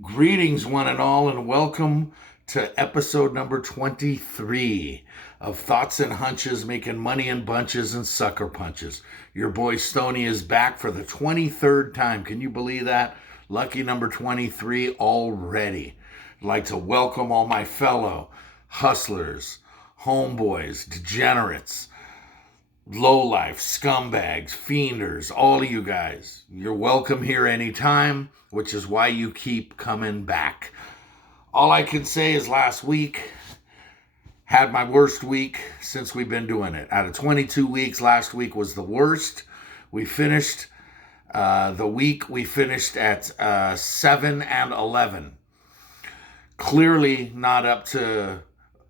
Greetings, one and all, and welcome to episode number 23 of Thoughts and Hunches, making money in bunches and sucker punches. Your boy Stoney is back for the 23rd time. Can you believe that? Lucky number 23 already. I'd like to welcome all my fellow hustlers, homeboys, degenerates, lowlife, scumbags, fienders, all of you guys. You're welcome here anytime, which is why you keep coming back. All I can say is last week had my worst week since we've been doing it. Out of 22 weeks, last week was the worst. We finished we finished at 7 and 11. Clearly not up to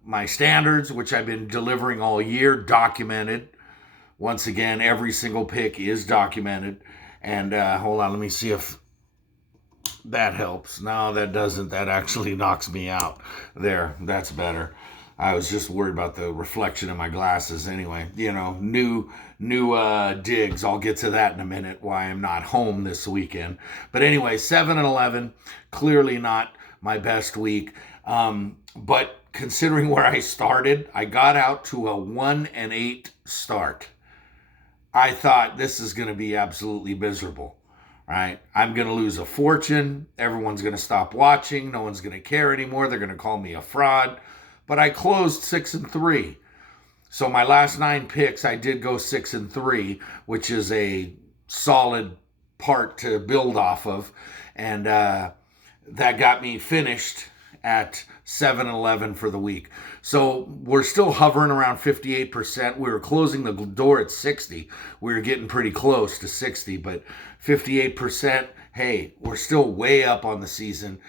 my standards, which I've been delivering all year, documented. Once again, every single pick is documented. And hold on, let me see if that helps. No, that doesn't. That actually knocks me out. There, that's better. I was just worried about the reflection in my glasses. Anyway, new digs. I'll get to that in a minute, why I'm not home this weekend. But anyway, 7 and 11, clearly not my best week. But considering where I started, I got out to a 1 and 8 start. I thought this is going to be absolutely miserable, right? I'm going to lose a fortune. Everyone's going to stop watching. No one's going to care anymore. They're going to call me a fraud. But I closed 6 and 3. So my last 9 picks, I did go 6 and 3, which is a solid part to build off of. And that got me finished at 7 and 11 for the week. So we're still hovering around 58%. We were closing the door at 60. We were getting pretty close to 60, but 58%, hey, we're still way up on the season.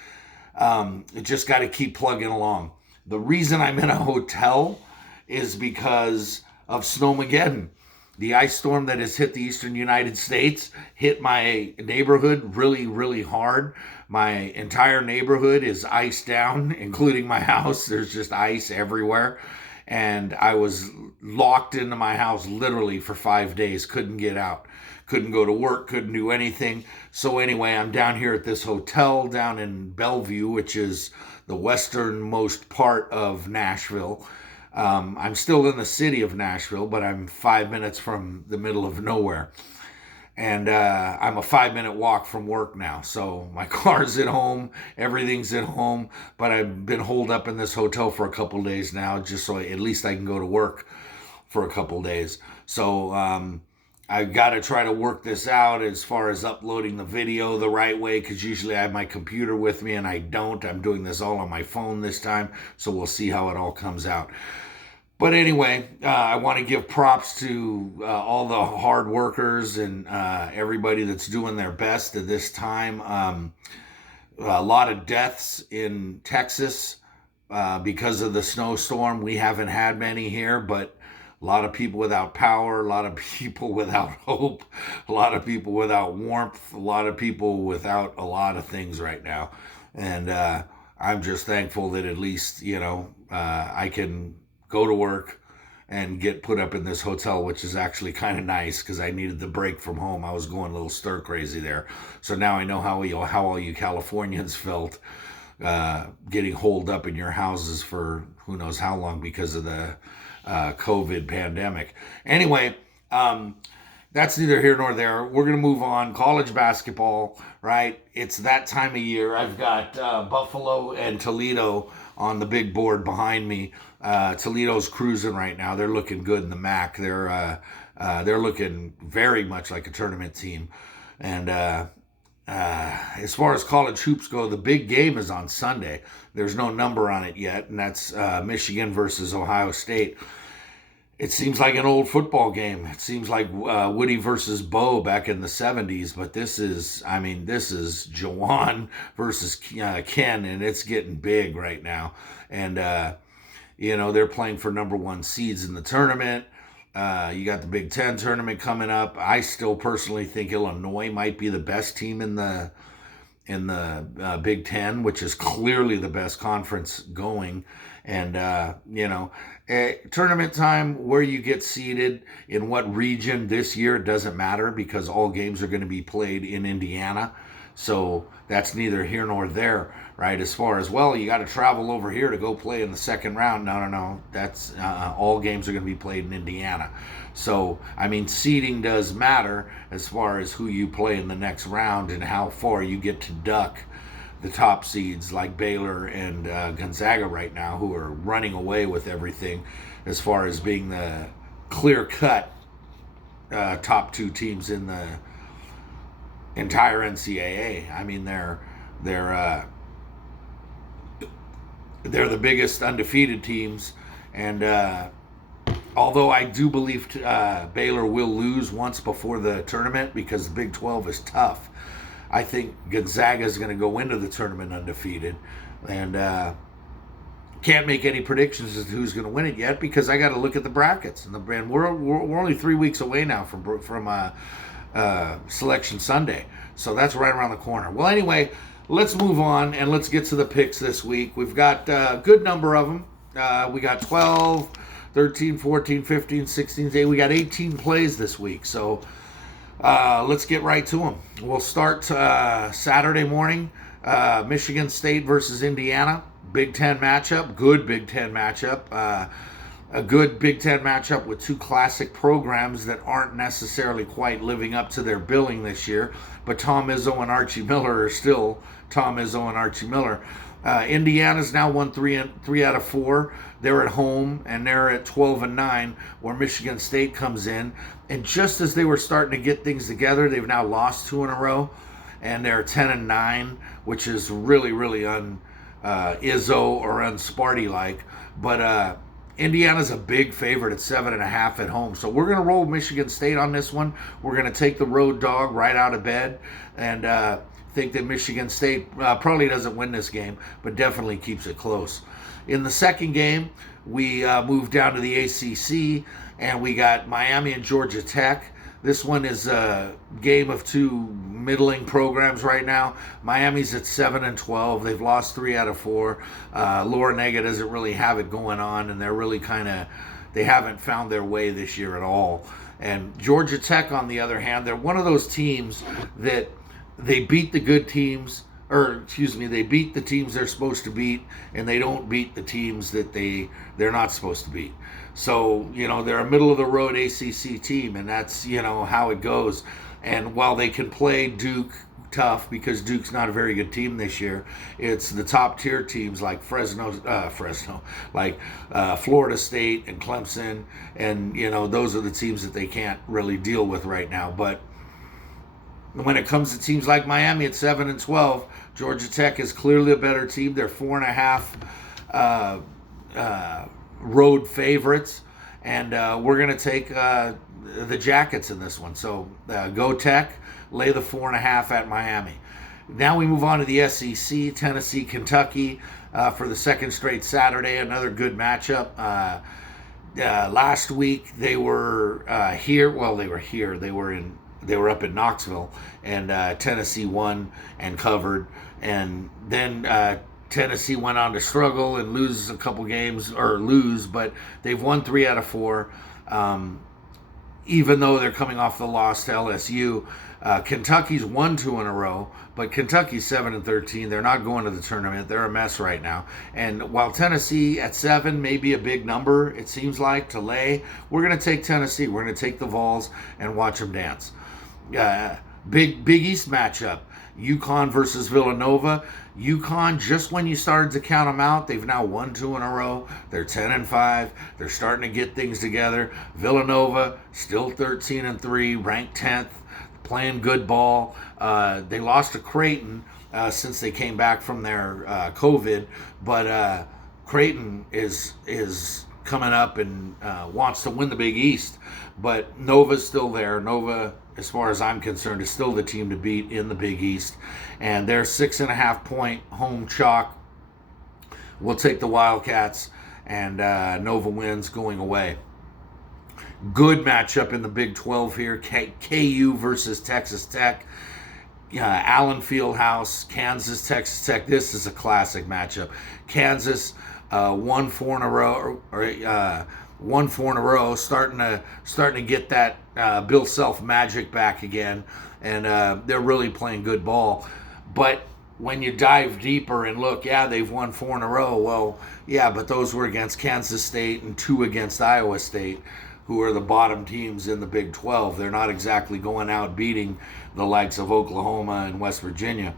It just got to keep plugging along. The reason I'm in a hotel is because of Snowmageddon. The ice storm that has hit the eastern United States hit my neighborhood really, really hard. My entire neighborhood is iced down, including my house. There's just ice everywhere. And I was locked into my house literally for 5 days. Couldn't get out. Couldn't go to work. Couldn't do anything. So anyway, I'm down here at this hotel down in Bellevue, which is the westernmost part of Nashville. I'm still in the city of Nashville, but I'm 5 minutes from the middle of nowhere. And I'm a 5-minute walk from work now. So my car's at home, everything's at home, but I've been holed up in this hotel for a couple days now, just so at least I can go to work for a couple days. So I've got to try to work this out as far as uploading the video the right way, because usually I have my computer with me and I don't. I'm doing this all on my phone this time, so we'll see how it all comes out. But anyway, I want to give props to all the hard workers and everybody that's doing their best at this time. A lot of deaths in Texas because of the snowstorm. We haven't had many here, but a lot of people without power, a lot of people without hope, a lot of people without warmth, a lot of people without a lot of things right now. And I'm just thankful that at least, I can go to work and get put up in this hotel, which is actually kind of nice because I needed the break from home. I was going a little stir crazy there. So now I know how all you Californians felt getting holed up in your houses for who knows how long because of the COVID pandemic. Anyway, that's neither here nor there. We're going to move on. College basketball, right? It's that time of year. I've got Buffalo and Toledo on the big board behind me. Toledo's cruising right now. They're looking good in the MAC. They're looking very much like a tournament team. And as far as college hoops go, the big game is on Sunday. There's no number on it yet, and that's Michigan versus Ohio State. It seems like an old football game. It seems like Woody versus Bo back in the 70s, but this is Jawan versus Ken, and it's getting big right now. And, they're playing for number 1 seeds in the tournament. You got the Big Ten tournament coming up. I still personally think Illinois might be the best team in the Big Ten, which is clearly the best conference going. And, tournament time, where you get seated, in what region this year, it doesn't matter because all games are going to be played in Indiana. So that's neither here nor there, right? As far as, well, you got to travel over here to go play in the second round. No. That's all games are going to be played in Indiana. So, I mean, seeding does matter as far as who you play in the next round and how far you get to duck the top seeds like Baylor and Gonzaga right now, who are running away with everything as far as being the clear-cut top two teams in the entire NCAA. I mean, they're the biggest undefeated teams, and although I do believe Baylor will lose once before the tournament because the Big 12 is tough, I think Gonzaga is going to go into the tournament undefeated, and can't make any predictions as to who's going to win it yet because I got to look at the brackets, and we're only 3 weeks away now from Selection Sunday, so that's right around the corner. Well, anyway, let's move on and let's get to the picks this week. We've got a good number of them. We got 12, 13, 14, 15, 16, 18. We got 18 plays this week, so let's get right to them. We'll start Saturday morning, Michigan State versus Indiana. Big Ten matchup, good Big Ten matchup. A good Big Ten matchup with two classic programs that aren't necessarily quite living up to their billing this year, but Tom Izzo and Archie Miller are still Tom Izzo and Archie Miller. Indiana's now won three out of 4. They're at home, and they're at 12-9, where Michigan State comes in. And just as they were starting to get things together, they've now lost 2 in a row, and they're 10-9, which is really, really Izzo or un-Sparty-like. But Indiana's a big favorite at 7.5 at home. So we're going to roll Michigan State on this one. We're going to take the road dog right out of bed, and think that Michigan State probably doesn't win this game, but definitely keeps it close. In the second game, we moved down to the ACC, and we got Miami and Georgia Tech. This one is a game of two middling programs right now. Miami's at 7-12. They've lost 3 out of 4. Laurinega doesn't really have it going on, and they're really they haven't found their way this year at all. And Georgia Tech, on the other hand, they're one of those teams that they beat the good teams, they beat the teams they're supposed to beat, and they don't beat the teams that they're not supposed to beat. So, they're a middle-of-the-road ACC team, and that's, how it goes. And while they can play Duke tough, because Duke's not a very good team this year, it's the top-tier teams like like Florida State and Clemson, and, those are the teams that they can't really deal with right now. But when it comes to teams like Miami at 7-12, Georgia Tech is clearly a better team. They're 4.5 road favorites, and we're going to take the Jackets in this one. So go Tech, lay the 4.5 at Miami. Now we move on to the SEC, Tennessee, Kentucky, for the second straight Saturday. Another good matchup. Last week they were here. Well, they were here. They were up in Knoxville, and Tennessee won and covered. And then Tennessee went on to struggle and lose a couple games, but they've won 3 out of 4, even though they're coming off the loss to LSU. Kentucky's won 2 in a row, but Kentucky's 7-13. They're not going to the tournament. They're a mess right now. And while Tennessee at 7 may be a big number, it seems like, to lay, we're going to take Tennessee. We're going to take the Vols and watch them dance. Big East matchup. UConn versus Villanova. UConn, just when you started to count them out, they've now won 2 in a row. They're 10-5. They're starting to get things together. Villanova, still 13-3, ranked 10th, playing good ball. They lost to Creighton since they came back from their COVID, but Creighton is coming up and wants to win the Big East. But Nova's still there. Nova, as far as I'm concerned, is still the team to beat in the Big East. And they're 6.5-point home chalk. We'll take the Wildcats, and Nova wins going away. Good matchup in the Big 12 here. KU versus Texas Tech. Allen Fieldhouse, Kansas, Texas Tech. This is a classic matchup. Kansas won 4 in a row, starting to get that Bill Self magic back again, and they're really playing good ball. But when you dive deeper and look, yeah, they've won 4 in a row. Well, yeah, but those were against Kansas State and 2 against Iowa State, who are the bottom teams in the Big 12. They're not exactly going out beating the likes of Oklahoma and West Virginia.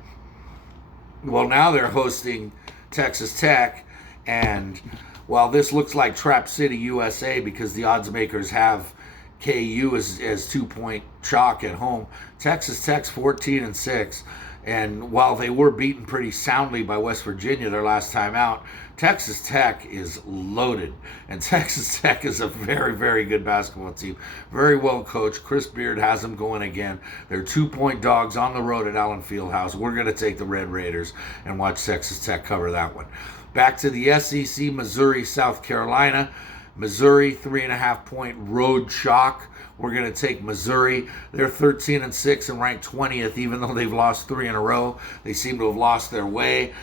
Well, now they're hosting Texas Tech, and while this looks like Trap City, USA, because the odds makers have KU as 2-point chalk at home, Texas Tech's 14-6. And while they were beaten pretty soundly by West Virginia their last time out, Texas Tech is loaded. And Texas Tech is a very, very good basketball team. Very well coached. Chris Beard has them going again. They're 2-point dogs on the road at Allen Fieldhouse. We're going to take the Red Raiders and watch Texas Tech cover that one. Back to the SEC, Missouri, South Carolina. Missouri, 3.5-point road chalk. We're going to take Missouri. They're 13-6 and ranked 20th, even though they've lost 3 in a row. They seem to have lost their way.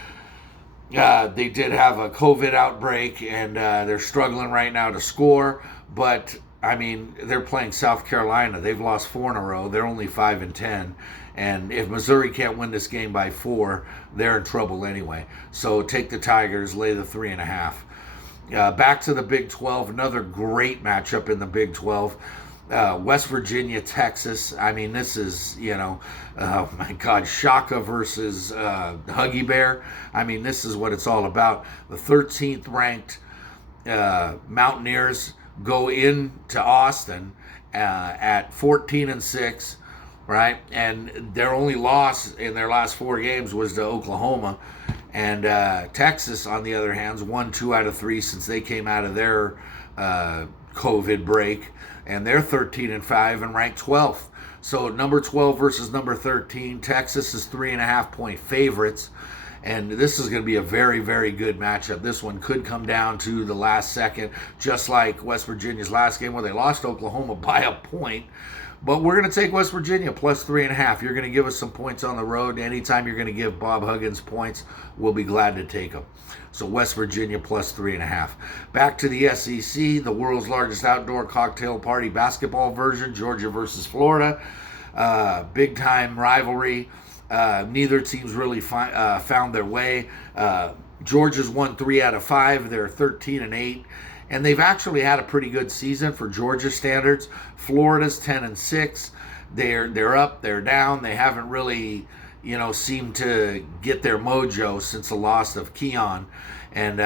They did have a COVID outbreak, and they're struggling right now to score. But, I mean, they're playing South Carolina. They've lost 4 in a row. They're only 5-10. And if Missouri can't win this game by 4, they're in trouble anyway. So take the Tigers, lay the 3.5. Back to the Big 12, another great matchup in the Big 12. West Virginia, Texas. I mean, this is, oh my God, Shaka versus Huggy Bear. I mean, this is what it's all about. The 13th ranked Mountaineers go into Austin at 14-6, right? And their only loss in their last 4 games was to Oklahoma. And Texas, on the other hand, won 2 out of 3 since they came out of their COVID break. And they're 13-5 and ranked 12th. So number 12 versus number 13. Texas is 3.5-point favorites. And this is going to be a very, very good matchup. This one could come down to the last second, just like West Virginia's last game where they lost Oklahoma by a point. But we're going to take West Virginia plus 3.5. You're going to give us some points on the road. Anytime you're going to give Bob Huggins points, we'll be glad to take them. So West Virginia plus 3.5. Back to the SEC, the world's largest outdoor cocktail party basketball version, Georgia versus Florida. Big time rivalry. Neither team's really found their way. Georgia's won 3 out of 5. They're 13-8. And they've actually had a pretty good season for Georgia standards. Florida's 10-6. They're up, they're down. They haven't really, seemed to get their mojo since the loss of Keon. And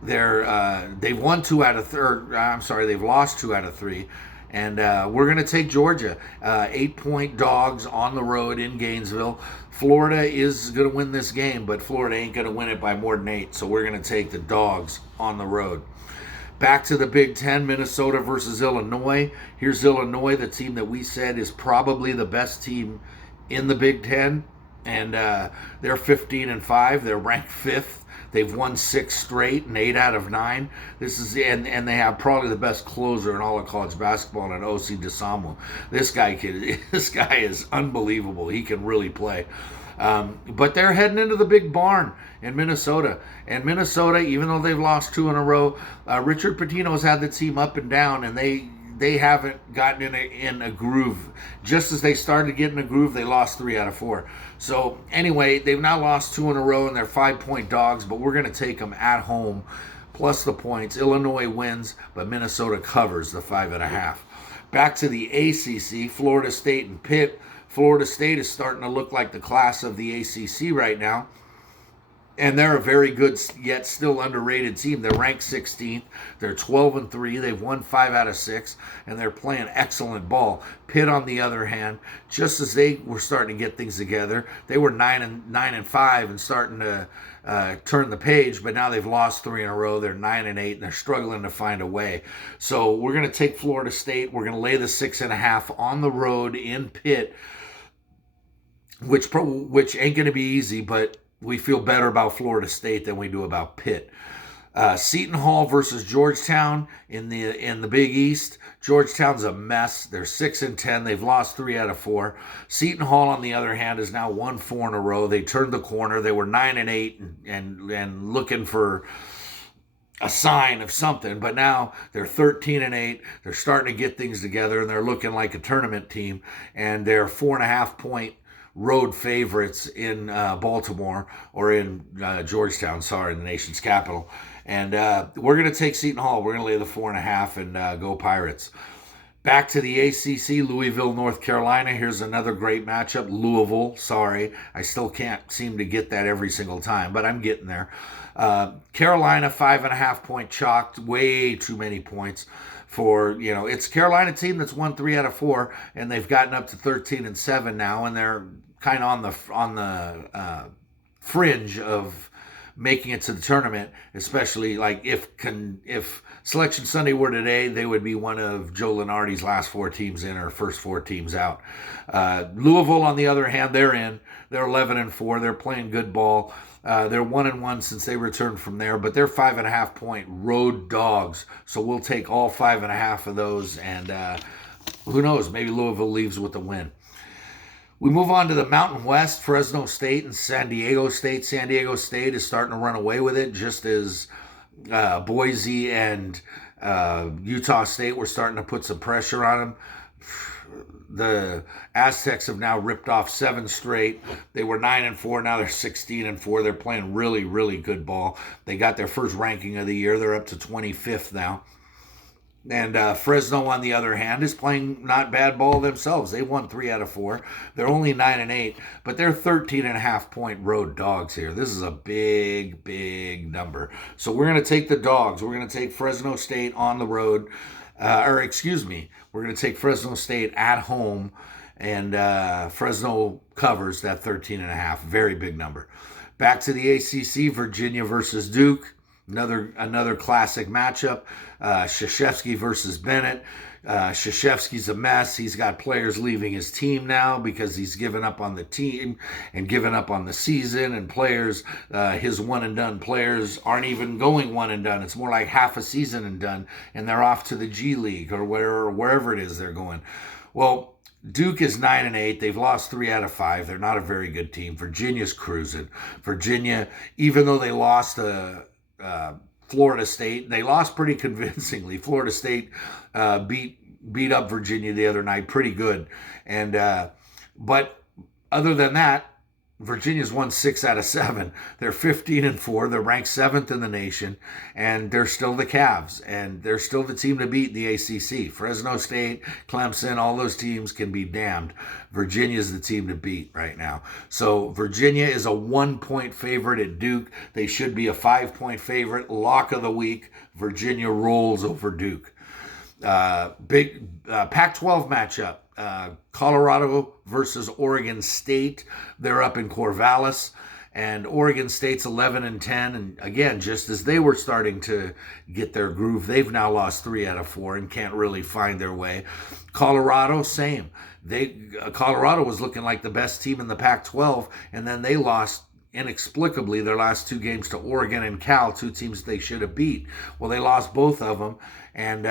they've won 2 out of 3. They've lost 2 out of 3. And we're going to take Georgia. 8-point dogs on the road in Gainesville. Florida is going to win this game, but Florida ain't going to win it by more than 8. So we're going to take the dogs on the road. Back to the Big Ten, Minnesota versus Illinois. Here's Illinois, the team that we said is probably the best team in the Big Ten. And they're 15-5. They're ranked 5th. They've won 6 straight and 8 out of 9. And they have probably the best closer in all of college basketball, and O.C. DeSamo. This guy is unbelievable. He can really play. But they're heading into the big barn in Minnesota. And Minnesota, even though they've lost 2 in a row, Richard Pitino's had the team up and down, and they haven't gotten in a groove. Just as they started getting a groove, they lost 3 out of 4. So anyway, they've now lost 2 in a row, and they're 5-point dogs, but we're going to take them at home, plus the points. Illinois wins, but Minnesota covers the 5.5. Back to the ACC, Florida State and Pitt. Florida State is starting to look like the class of the ACC right now. And they're a very good, yet still underrated team. They're ranked 16th. They're 12-3. They've won 5 out of 6, and they're playing excellent ball. Pitt, on the other hand, just as they were starting to get things together, they were 9-5 and starting to turn the page. But now they've lost 3 in a row. They're 9-8, and they're struggling to find a way. So we're going to take Florida State. We're going to lay the 6.5 on the road in Pitt, which ain't going to be easy, but we feel better about Florida State than we do about Pitt. Seton Hall versus Georgetown in the Big East. Georgetown's a mess. They're 6-10. They've lost 3 out of 4. Seton Hall, on the other hand, has now won 4 in a row. They turned the corner. They were 9-8 and looking for a sign of something, but now they're 13-8. They're starting to get things together, and they're looking like a tournament team. And they're 4.5-point road favorites in Baltimore, or in Georgetown, sorry, the nation's capital. And we're going to take Seton Hall. We're going to lay the 4.5 and go Pirates. Back to the ACC, Louisville, North Carolina. Here's another great matchup. Louisville, sorry. I still can't seem to get that every single time, but I'm getting there. Carolina, 5.5 point chalked. Way too many points for, it's a Carolina team that's won 3 out of 4, and they've gotten up to 13-7 now, and they're kind of on the fringe of making it to the tournament, especially like if Selection Sunday were today, they would be one of Joe Lunardi's last 4 teams in, or first 4 teams out. Louisville, on the other hand, they're in. They're 11-4. They're playing good ball. They're 1-1 since they returned from there, but they're 5.5 point road dogs. So we'll take all 5.5 of those, and who knows? Maybe Louisville leaves with a win. We move on to the Mountain West, Fresno State and San Diego State. San Diego State is starting to run away with it, just as Boise and Utah State were starting to put some pressure on them. The Aztecs have now ripped off 7 straight. They were 9-4, now they're 16-4. They're playing really, really good ball. They got their first ranking of the year. They're up to 25th now. And Fresno, on the other hand, is playing not bad ball themselves. They won 3 out of 4. They're only 9-8, but they're 13.5 point road dogs here. This is a big, big number. So we're going to take the dogs. We're going to take Fresno State on the road. We're going to take Fresno State at home, and Fresno covers that 13.5. Very big number. Back to the ACC, Virginia versus Duke. Another classic matchup. Krzyzewski versus Bennett. Krzyzewski's a mess. He's got players leaving his team now because he's given up on the team and given up on the season. And players, his one-and-done players, aren't even going one-and-done. It's more like half a season and done, and they're off to the G League or wherever it is they're going. Well, Duke is 9-8. They've lost 3 out of 5. They're not a very good team. Virginia's cruising. Virginia, even though they lost Florida State, they lost pretty convincingly. Florida State beat up Virginia the other night pretty good, and but other than that, Virginia's won 6 out of 7. They're 15-4. They're ranked 7th in the nation, and they're still the Cavs, and they're still the team to beat in the ACC. Fresno State, Clemson, all those teams can be damned. Virginia's the team to beat right now. So Virginia is a 1 point favorite at Duke. They should be a 5 point favorite. Lock of the week. Virginia rolls over Duke. Big Pac-12 matchup. Colorado versus Oregon State. They're up in Corvallis, and Oregon State's 11-10. And again, just as they were starting to get their groove, they've now lost 3 out of 4 and can't really find their way. Colorado, same. Colorado was looking like the best team in the Pac-12, and then they lost inexplicably their last 2 games to Oregon and Cal, 2 teams they should have beat. Well, they lost both of them and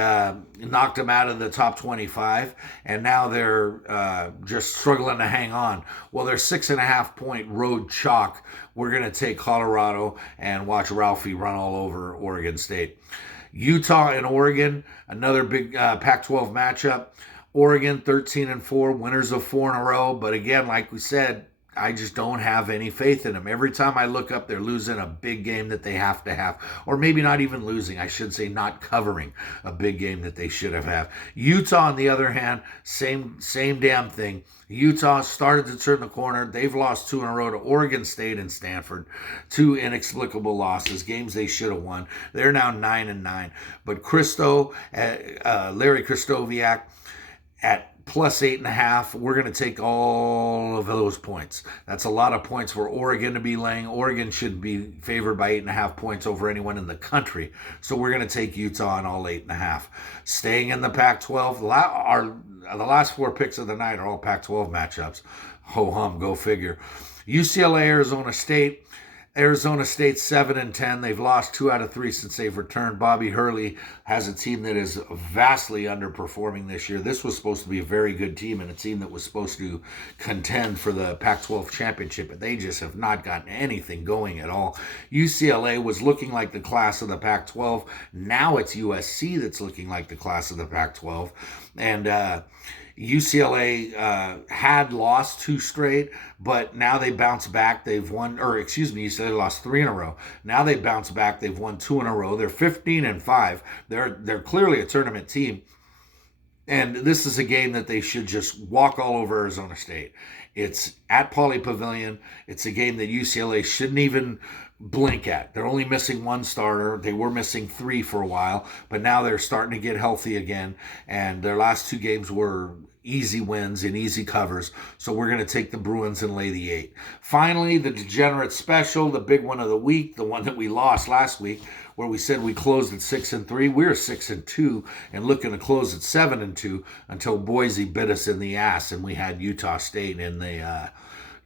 knocked them out of the top 25, and now they're just struggling to hang on. Well, they're 6.5 point road chalk. We're going to take Colorado and watch Ralphie run all over Oregon State. Utah and Oregon, another big Pac-12 matchup. Oregon 13-4, winners of 4 in a row, but again, like we said, I just don't have any faith in them. Every time I look up, they're losing a big game that they have to have. Or maybe not even losing. I should say not covering a big game that they should have had. Utah, on the other hand, same damn thing. Utah started to turn the corner. They've lost 2 in a row to Oregon State and Stanford. 2 inexplicable losses, games they should have won. They're now 9-9. But Larry Kristoviak at plus 8.5. We're going to take all of those points. That's a lot of points for Oregon to be laying. Oregon should be favored by 8.5 points over anyone in the country. So we're going to take Utah on all 8.5. Staying in the Pac-12, the last 4 picks of the night are all Pac-12 matchups. Ho hum, go figure. UCLA, Arizona State. Arizona State's 7-10. They've lost 2 out of 3 since they've returned. Bobby Hurley has a team that is vastly underperforming this year. This was supposed to be a very good team and a team that was supposed to contend for the Pac-12 championship, but they just have not gotten anything going at all. UCLA was looking like the class of the Pac-12. Now it's USC that's looking like the class of the Pac-12. And UCLA had lost 2 straight, but now they bounced back. They've won, or excuse me, UCLA lost 3 in a row. Now they bounced back. They've won 2 in a row. They're 15-5. They're clearly a tournament team. And this is a game that they should just walk all over Arizona State. It's at Pauley Pavilion. It's a game that UCLA shouldn't even blink at. They're only missing 1 starter. They were missing 3 for a while, but now they're starting to get healthy again. And their last 2 games were easy wins and easy covers. So we're going to take the Bruins and lay the 8. Finally, the Degenerate Special, the big one of the week, the one that we lost last week, where we said we closed at 6-3. We're 6-2 and looking to close at 7-2 until Boise bit us in the ass and we had Utah State in the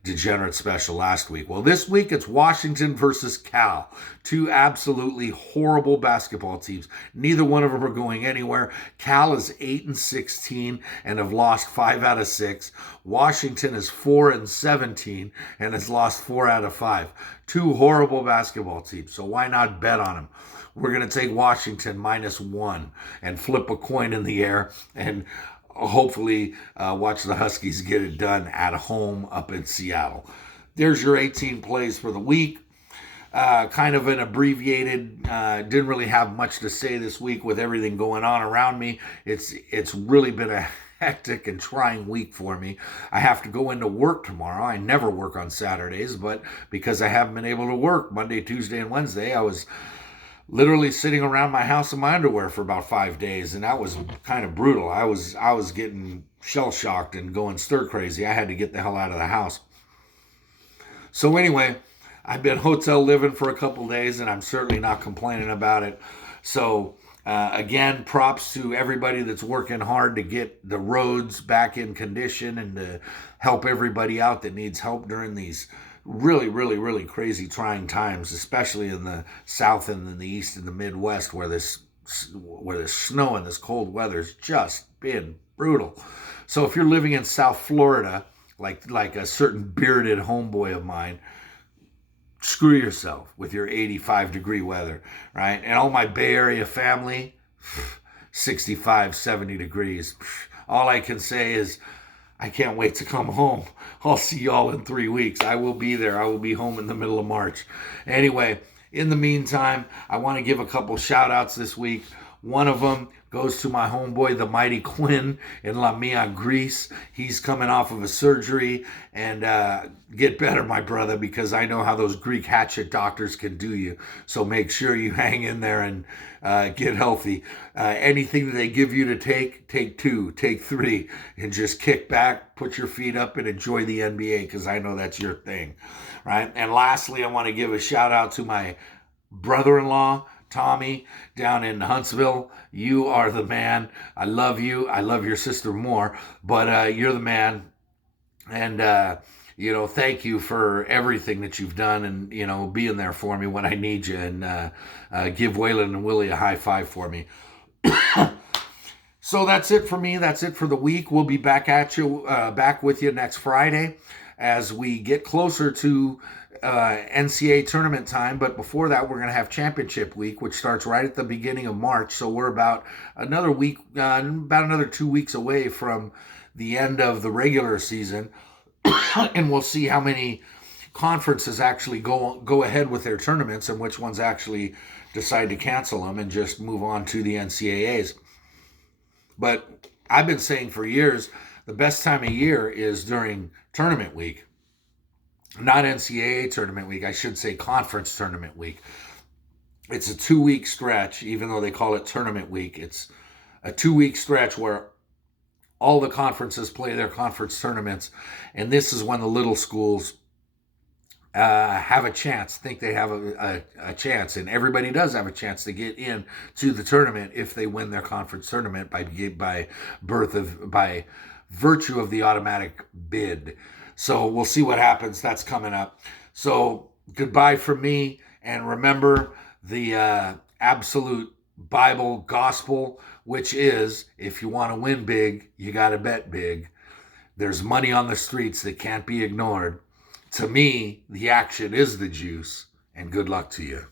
Degenerate Special last week. Well, this week it's Washington versus Cal. 2 absolutely horrible basketball teams. Neither one of them are going anywhere. Cal is 8-16 and have lost 5 out of 6. Washington is 4-17 and has lost 4 out of 5. 2 horrible basketball teams. So why not bet on them? We're going to take Washington -1 and flip a coin in the air and hopefully watch the Huskies get it done at home up in Seattle. There's your 18 plays for the week. Kind of an abbreviated, didn't really have much to say this week with everything going on around me. It's really been a hectic and trying week for me. I have to go into work tomorrow. I never work on Saturdays, but because I haven't been able to work Monday, Tuesday, and Wednesday, I was literally sitting around my house in my underwear for about 5 days, and that was kind of brutal. I was getting shell-shocked and going stir-crazy. I had to get the hell out of the house. So anyway, I've been hotel living for a couple days, and I'm certainly not complaining about it. So again, props to everybody that's working hard to get the roads back in condition and to help everybody out that needs help during these really, really, really crazy trying times, especially in the South and in the East and the Midwest where this snow and this cold weather's just been brutal. So if you're living in South Florida, like a certain bearded homeboy of mine, screw yourself with your 85-degree weather, right? And all my Bay Area family, 65, 70 degrees. All I can say is I can't wait to come home. I'll see y'all in 3 weeks. I will be there. I will be home in the middle of March. Anyway, in the meantime, I want to give a couple shout outs this week. One of them goes to my homeboy, the Mighty Quinn in Lamia, Greece. He's coming off of a surgery, and get better, my brother, because I know how those Greek hatchet doctors can do you. So make sure you hang in there and get healthy. Anything that they give you to take 2, take 3, and just kick back, put your feet up, and enjoy the NBA, because I know that's your thing, right? And lastly, I want to give a shout out to my brother-in-law, Tommy, down in Huntsville. You are the man. I love you. I love your sister more, but you're the man. And, thank you for everything that you've done and, being there for me when I need you, and give Waylon and Willie a high five for me. So that's it for me. That's it for the week. We'll be back with you next Friday as we get closer to NCAA tournament time. But before that, we're going to have championship week, which starts right at the beginning of March. So we're about another week, about another 2 weeks away from the end of the regular season. And we'll see how many conferences actually go ahead with their tournaments and which ones actually decide to cancel them and just move on to the NCAAs. But I've been saying for years, the best time of year is during tournament week. Not NCAA tournament week, I should say conference tournament week. It's a 2-week stretch, even though they call it tournament week. It's a 2-week stretch where all the conferences play their conference tournaments, and this is when the little schools have a chance, think they have a chance, and everybody does have a chance to get in to the tournament if they win their conference tournament by virtue of the automatic bid. So we'll see what happens. That's coming up. So goodbye from me. And remember the absolute Bible gospel, which is if you want to win big, you got to bet big. There's money on the streets that can't be ignored. To me, the action is the juice. And good luck to you.